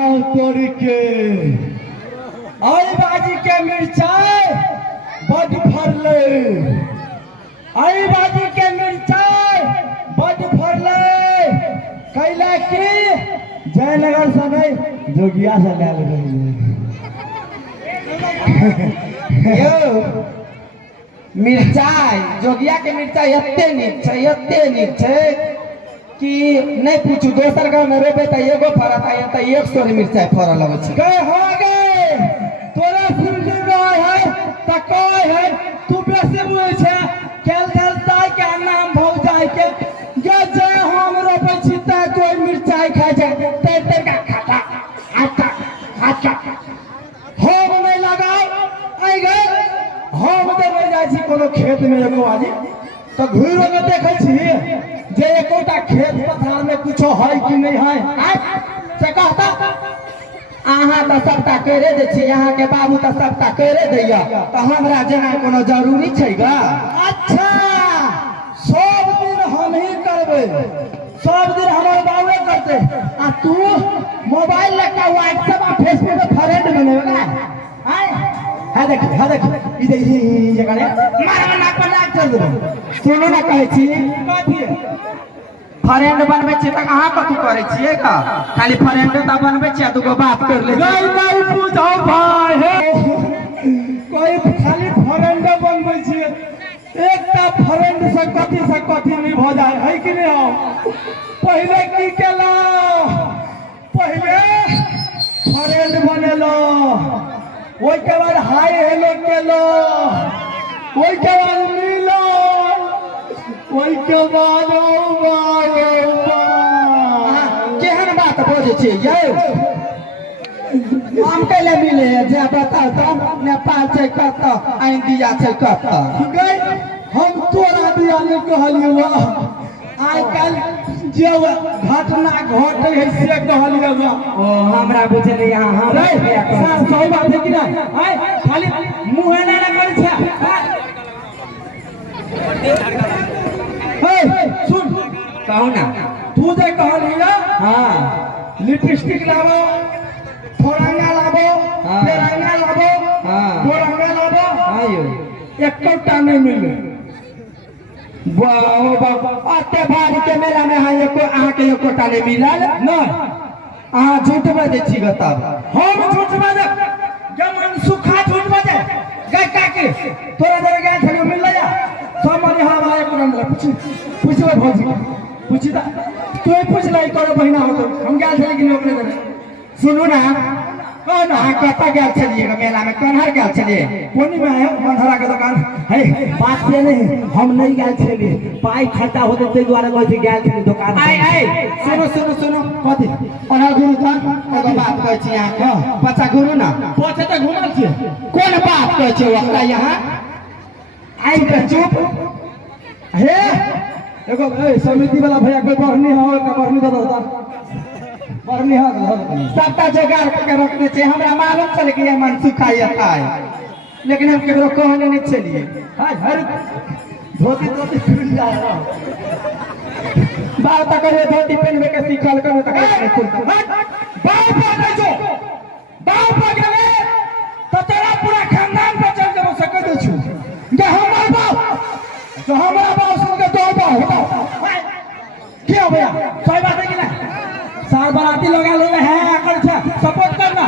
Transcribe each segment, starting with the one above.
के आई बाजी के मिर्चाई बड़ फरले आई बाजी के मिर्चाई बड़ फरले कैला की जयनगर से जोगिया से ले रही यो मिर्चाई जोगिया के मिर्चाई एते नीक छै कि नहीं पूछू। दोसर गाँव में रोपे तो एगो फरत है तो 100 मिर्चाई फरल लगे छै। गए हो गए तोरा सुनते गए है त कहे है तू बेसी बुझे छै केल ताई के नाम भौ जाय के जे जे हम रोपे छी त कोई मिर्चाई खाय छै ते का खाता खाता खाता हम नहीं लगाओ आई गए हम देवे जाय छी कोनो खेत में एको आजी तो घुरो के देखे छी जे एकोटा खेत पथार में कुछो है कि नहीं है से कहता अहाँ तो सबटा करे दे छी यहाँ के बाबू तो सबटा करे दैया तो हमरा जेना कोनो जरूरी छै गा। अच्छा सब दिन हम ही करबे सब दिन हमारे बाबू करते आ तू मोबाइल लेके व्हाट्सएप आ फेसबुक पे फ्रेंड बनेगा है देख इधर ये करे मारवा ना पर लाग कर दो सुनो ना कहे छी कथि फ्रेंड बनबे छी त अहाँ कथु करे छियै का खाली फ्रेंड त बनबे छी दुगो बात कर ले नहीं पूछो भाई हे कोई खाली फ्रेंड बनबे छी एकटा फ्रेंड से कथि नहीं भ जाय है कि नहीं हो पहले की केला पहले फ्रेंड बनेलो ओई के बाद हाय हेलो केलो ओई के बाद मिलो ओई के बाद केहन बात बोझे छी यौ हम कैले मिले जे बताओ तो नेपाल छै कत इंडिया छै कत गई हम तोरा दिया नहीं कहलियो आइ काल जे घटना घटे है से कहलियो ओ हमरा बुझले यहाँ हम सही बात है कि नहीं आइ खाली मुंह ना करे छै सुन कहू ना तू जे कहलियो हां लिपस्टिक लाबो फोरंगा लाबो फेरंगा लाबो गोरंगा लाबो आयो एकटा नहीं मिले वाह अते भारी के मेला में हां एको अहाँ के एकोटा नहीं मिलल नहीं अहाँ झूठ बजे छी बताओ हम झूठ बजे जमन सुखा झूठ बजे गए काके तोरा जरे गए छलियो मिल जा सब मने हां भाई को रंग पूछो भौजी पूछी दा तू पूछ लाई तोरा बहिना हो तो हम गए छली कि ओकरे जरे सुनू ना कौन अहाँ कत गए छलिए मेला में कन्हर गए छलिए कोनी में है मनहरा के दुकान है बात से नहीं हम नहीं गए छली पाई खर्चा होते ते द्वारा गए छी गए छली दुकान आई सुनो कथि ओना गुरु त एगो बात कहै छी अहाँ के बच्चा गुरु ना पछे त घुमल छी कोन बात कहै छी ओकरा यहाँ आई के चुप हे एगो समिति वाला भैया कोई बरनी हो का बरनी दे दो बरनी हो सबटा जोगाड़ के रखने छै हमरा मालूम चल कि मन सुखाय है लेकिन हम केकरो कहने नहीं चलिए हां हर धोती खुल जा रहा बात करे धोती पहनबे के सिखल करो त नहीं खुल बाप पकड़ जो बाप पकड़े तो तेरा पूरा खानदान पे चल जब सके दे छु जे हमर बाप तो हमरा बाप सुन के दो बाप क्या भैया सही बात है कि नहीं सार बराती लोग हैं अकड़ छे सपोर्ट करना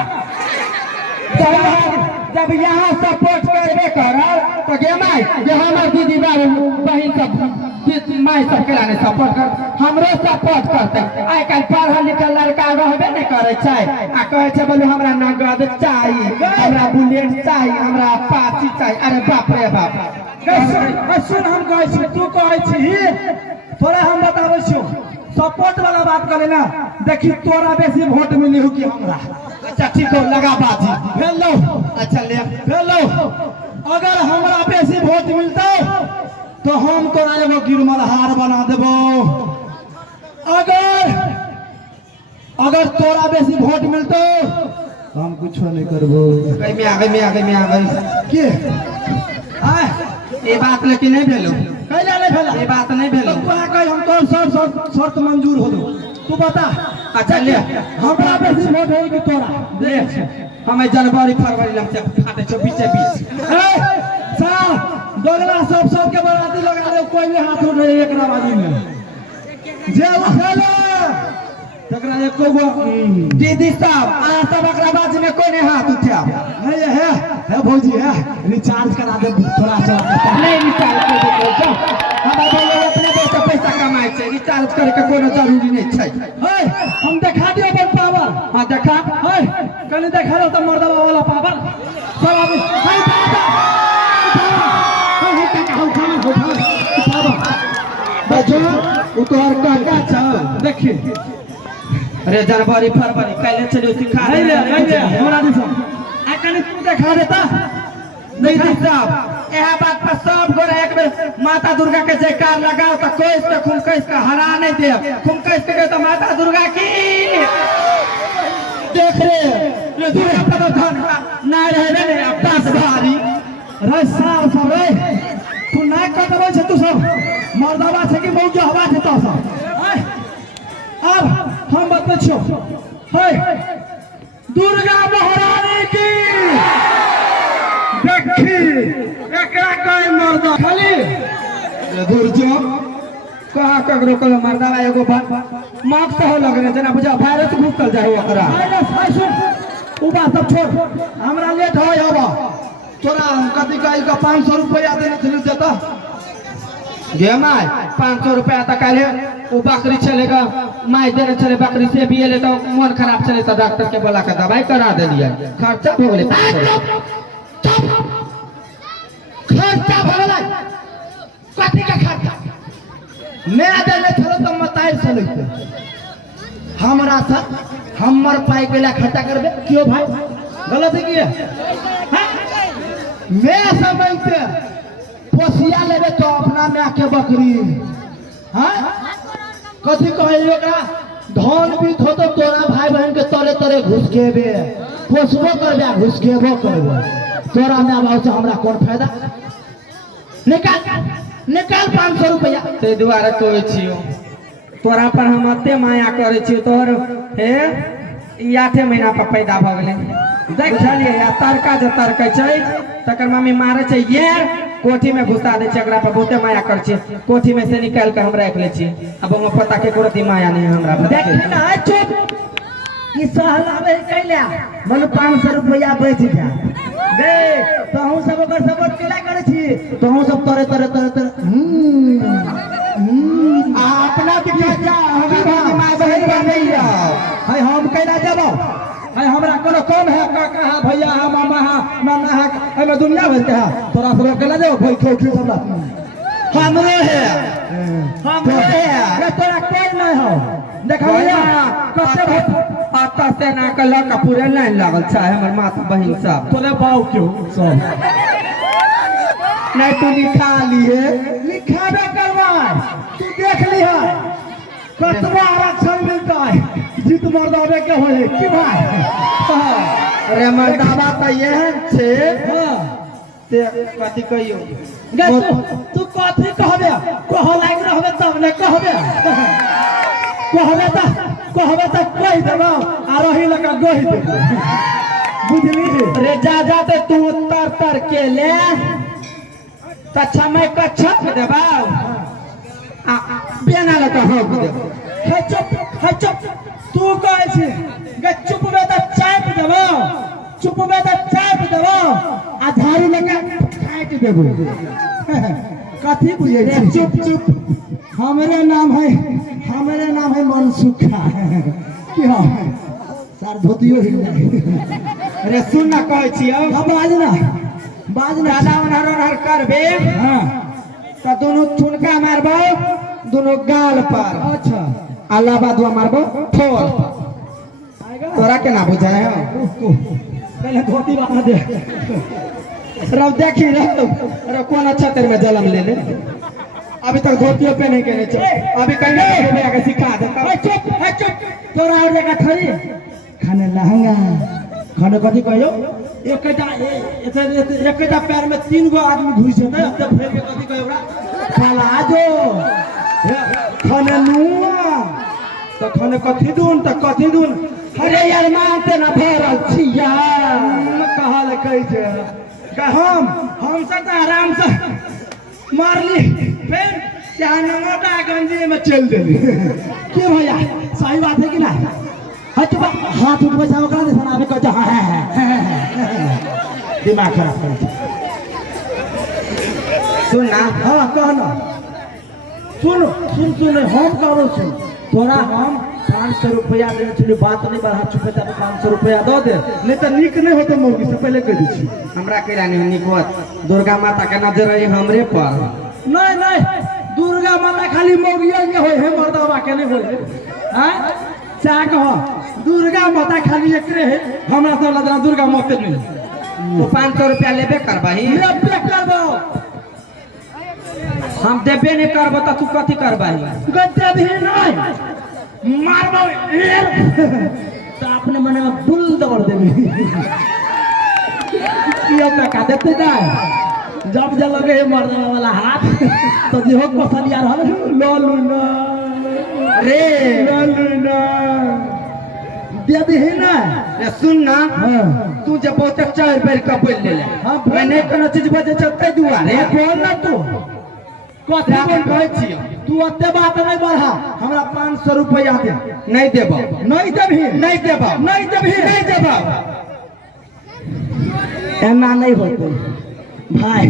जब यहाँ सपोर्ट करबे करल तो के माई जे हमर दीदी बाबू बहिन सब माई सब के लाने सपोर्ट कर हमरो सपोर्ट करते आइ काल पढ़ल लिखल लड़का रहबे नहीं करे छै आ कहे छै बोले हमरा नगद चाहिए हमरा बुलेट चाहिए हमरा अपाची चाहिए अरे बाप रे बाप सुन हम कहे छी तू कहे छी थोड़ा हम बताबै छी सपोर्ट वाला बात करे ना देखी तोरा बेसी वोट मिली हो कि हमरा अच्छा ठीक हो लगा बाजी हेलो अच्छा ले हेलो अगर हमरा बेसी वोट मिलता तो हम तोरा एगो गिरमल हार बना देबो अगर तोरा बेसी वोट मिलतो हम कुछ नहीं करबो गई में आ गई के आय ये बात लेकिन नहीं भेलो कैला नहीं भेला ये बात नहीं भेलो तो कह हम तो शर्त मंजूर हो दो तू बता अच्छा ले हमरा बेसी वोट है कि तोरा ले हमें जनवरी फरवरी लम से फाटे 24 साहब दोगला सब के बराती लगा दे कोई नहीं हाथ उठे एक राबाजी में जे उठेले तकरा एको गो दीदी साहब आ सब अकराबाज में कोई नहीं हाथ उठा है भौजी है रिचार्ज करा दे थोड़ा सा नहीं रिचार्ज कर दे हमारे अपने पैसा पैसा कमाए छे रिचार्ज करे के कोनो जरूरी नहीं छै हम देखा दियो अपन पावर हां देखा कनी देखा लो तो मर्दवा वाला पावर सब अभी बजो उतोर काका छ देखी अरे जनवरी फरवरी पहले चलियो सिखा है ले हमरा दिस आ कनी तू देखा देता दीदी साहब यह बात पर सब गोरे एक बेर माता दुर्गा के जयकार लगाओ तो कोई से खून कैस के हरा नहीं दे खून कैस के तो माता दुर्गा की देख रे ये दुर्गा का धन ना रहे ने अब 10 भारी रे साल सब रे तू ना कटबै छ तू सब मर्दवा छै कि मौज हवा छै तो सब अब हम बतबै छियो है दुर्गा महारानी की देखी एकरा कहे मर्दा खाली दूर जो कहा ककरो कल मर्दावा एगो बात मार्क्स तो हो लगने जना बुझा वायरस घुसल जाए ओकरा वायरस फाइसुन उबा सब छोड़ हमरा लेट होय हबा तोरा कथि कहि का 500 रुपया देने छलु देता गे माय 500 रुपया तक आले वो बकरी चलेगा माय देने चले बकरी से भी ले तो मन खराब चले तो डॉक्टर के बोला के दवाई करा दे लिया खर्चा हो गेले खर्चा भरला कथि का खर्चा मैं देले छलो तो मताई चलैते हमरा सा हमर पाई केला खर्चा करबे क्यों भाई गलत है किया मैं समझते पोसिया लेबे तो अपना में के बकरी हां कथि कहलियो का धन भी थो तो तोरा भाई बहन के तरे तरे घुसकेबे पोसबो करबे घुसकेबो करबे तोरा में आब से हमरा कोन फायदा निकाल 500 रुपया ते दुआरे कहै छियो तोरा पर हम अते माया करे छियो तोर हे ई 8 महीना पर पैदा भ गेले देख चलिए या तरका जे तरकै छै तकर मम्मी मारे छै ये कोठी में घुसा दे छै एकरा पर बहुते माया कर छै कोठी में से निकाल के हम राख ले छी अब हम पता के कोरती माया नहीं हमरा पर देख ना चुप ई सहलावे कैला मन 500 रुपया बच जा दे तहु सब ओकर सपोर्ट केला करे छी तहु सब तरे तरे तरे तरे अपना दिखा जा हमरा माय बहन बन नहीं है हम कैला जब है हमरा कोनो कम है काका है भैया है मामा है नाना है एमे दुनिया भर के है तोरा सब केला जाओ भाई खो खो सब हमरे है रे तोरा कोई नहीं हो देखा भैया कते बहुत आता से ना कला का पूरे लाइन लागल छै हमर माता बहिन सब तोरे बाऊ क्यों सब नहीं तू लिखा लिए लिखाबे करवा तू देख लिहा कतवा आरक्षण मिलता है जीत मर्दावे के होए की भाई अरे मर्दावा त यहन छे हां ते कथि कहियो गे तू कथि कहबे कह लाग रहबे तब ने कहबे कहबे त कहि देबो आ रही लगा गहि देबो बुझली रे जा जा ते तू तर तर के ले तछा मैं कच्छा देबा आ बेना ल तो हो देबो है चुप तू कहै छी गे चुप बे त चाप देबो चुप बे त चाप देबो आ झाड़ू लगा काट देबो कथि बुझे छी चुप हमरे नाम है मनसुखा की हो सर धोतियो हिल जाए रे सुन ना कहै छी अब बाज ना दादा उनहर करबे हां त दोनों ठुनका मारबो दोनों गाल पर अच्छा अलावा दुआ मारबो ठोर तोरा के ना बुझाए पहले धोती बांध दे रब देखी रे कौन अच्छा तेरे में जन्म ले ले अभी तक धोतियों पे नहीं कहने चाहिए अभी कहने के सिखा देता है चुप तोरा और जगह खड़ी खाने लहंगा खाने कथि कहियो एकटा पैर में 3 गो आदमी घुस जेतै अब तक फेर के कथि कहियो ओकरा प्लाजो खाने नुआ तखन कथी दून त कथी दून अरे यार मानते ना भरल छिया कहा ले कही छे हम सब तो आराम से मारली फिर मोटा गंजी में चल देली के भैया सही बात है कि ना हट हाथ उठ बचाओ करा दे सना अभी कहते हां दिमाग खराब कर सुन ना हाँ कहना सुन सुन सुन हम कहो सुन तोरा हम 500 रुपया देने चली बात नहीं बढ़ा चुके तब 500 रुपया दो दे नहीं तो निक नहीं होते मौगी से पहले कह दी छी हमरा केला नहीं निक होत दुर्गा माता के नजर रही हमरे पर नहीं नहीं दुर्गा माता खाली मौगिया के होय है मर्दवा के नहीं होय हैं चा कहो दुर्गा माता खाली एकरे है हमरा सब लगा दुर्गा माता नहीं तो 500 रुपया लेबे करबाही लेबे करबो हम देबे नहीं करबो त तू कथी करबाही गद्दे भी नहीं मारबो तो अपने मने में बुल दौड़ देबी ये का देते ना जब जब लगे मर्दवा वाला हाथ तो जे हो पसलिया रहल लोलू ना रे लोलू ना दे भी ना रे सुन ना हां तू जब बहुत चार बेर कपल ले ले हां मैंने कोनो चीज बजे चलते दुआरे बोल ना तू कथी बोल कहै छी तू ओते बात नहीं बढ़ा हमरा 500 रुपया दे नहीं देबो नहीं देबी नहीं देबो नहीं देबी नहीं देबो एना नहीं होते भाई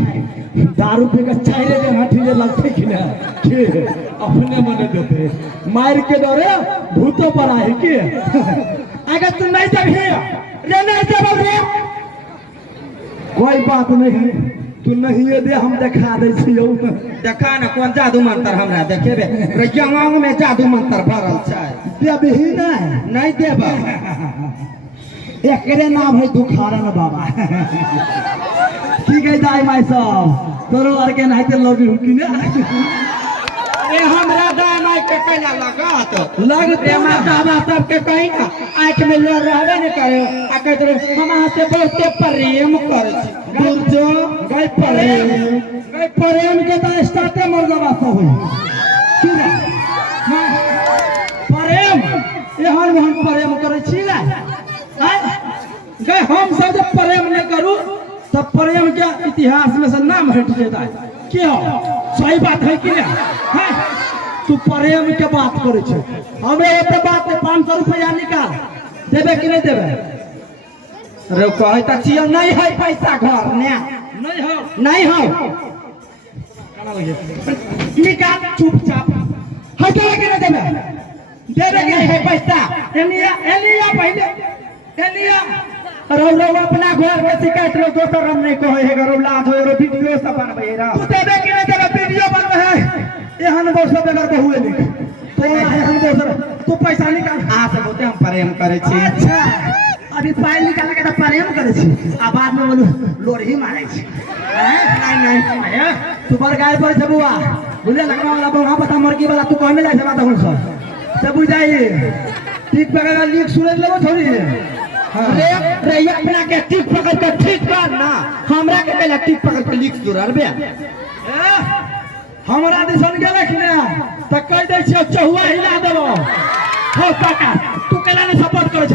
दारू पी के चाइले दे हाथी जे लगते कि ना के अपने मने देते मार के डरे भूतो पर आहे के अगर तू नहीं देबी रे नहीं देबो रे कोई बात नहीं तू नहीं दे हम दिखा दे छियौ देखा ना कौन जादू मंत्र हमरा देखेबे रे जंगांग में जादू मंत्र भरल छै देबही नहीं देबो एकरे नाम है दुखारन बाबा की कह दाई माई सब तोरो आर के नहीं ते लगी हुकी ने ए हमरा दाई माई के केला लागत लगते मा बाबा सब के कहीं ना आंख में ल रहबे नहीं करे आ कहत रे हम से बहुते प्रेम करे छी बुझो गई प्रेम के तो स्टार्टे मर्दवा सब होई की रे प्रेम एहन एहन प्रेम करे छी रे गए हम सब जब प्रेम नहीं करूं तब प्रेम के इतिहास में से नाम हट जाता है क्यों सही बात है कि नहीं हैं तू प्रेम के बात करे छे हमें एते बात में 500 रुपया निकाल देबे कि नहीं देबे रे कहै त छियो नहीं है पैसा घर ने नहीं हो नहीं हो निकाल चुपचाप है देबे कि नहीं देबे देबे कि नहीं है पैसा एलिया एलिया पहले एलिया रौला अपना घर में शिकायत लो दोसर हम नहीं कहे है रौला हो रो वीडियो सब बनबे रा तू देबे कि नहीं देबे वीडियो बनबे है एहन वर्ष बेगर बहुए नहीं तो एहन वर्ष तू पैसा निकाल आ से बहुते हम प्रेम करे छी अच्छा अभी पाई निकाल के तो प्रेम करे छी आ बाद में बोलू लोरही मारे छी नहीं नहीं तू पर गाय पर छबुआ बुझे लगना वाला बंगा पता मरकी वाला तू कहने जाय बात हुन सब बुझाई ठीक पकड़ लीक सूरज लेबो थोड़ी रे रे अपना के टिक पकड़ के ठीक कर ना हमरा के पहले टिक पकड़ के लिख दुरल बे हमरा दिसन गेले कि ने त कह दै छियो चहुआ हिला देबो हो काका तू केला ने सपोर्ट करे छ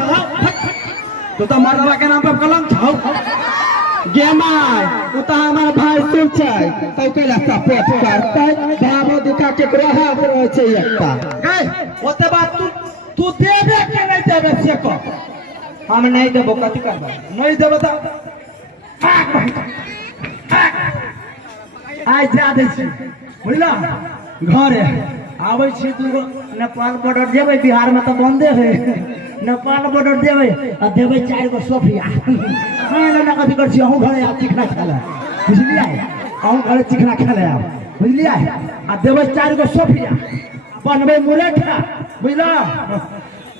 तू तो मरवा के नाम पर कलम छौ गे माय उ त हमर भाई सुन छै तो केला सपोर्ट करतै बाबू दिखा के ग्रह रहे छै एकटा गए ओते बात तू देबे के नहीं देबे से को हम नहीं देबो कथि करबा नहीं देबो त आइ जा दै छी बुझला घरे आबै छी तू नेपाल बॉर्डर जेबै बिहार में तो बंदे है नेपाल बॉर्डर जेबै आ देबै 4 गो सोफिया हां ना कथि कर छी अहू घरे आ चिकना खाला बुझलियै अहू घरे चिकना खाला बुझलियै आ देबै 4 गो सोफिया बनबै मुरेठा बुझला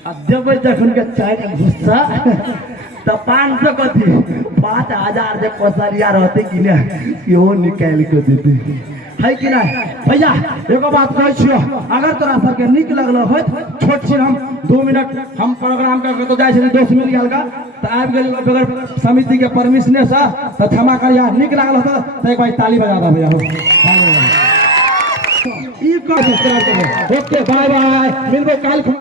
आ देबै जखन के 4 गुस्सा तो 500 कथी 5000 जे पसरिया रहते कि ने इहो निकाल के देते है कि नहीं भैया एगो बात कहै छियो अगर तोरा सबके निक लगलो होत छोट छिन हम 2 मिनट हम प्रोग्राम करके तो जाय छै दोस्त मिल गेल का त आबि गेल बगैर समिति के परमिशन से त क्षमा करिया निक लागल होत त एक बार ताली बजा दे भैया हो ई कह ओके बाय बाय मिलबो काल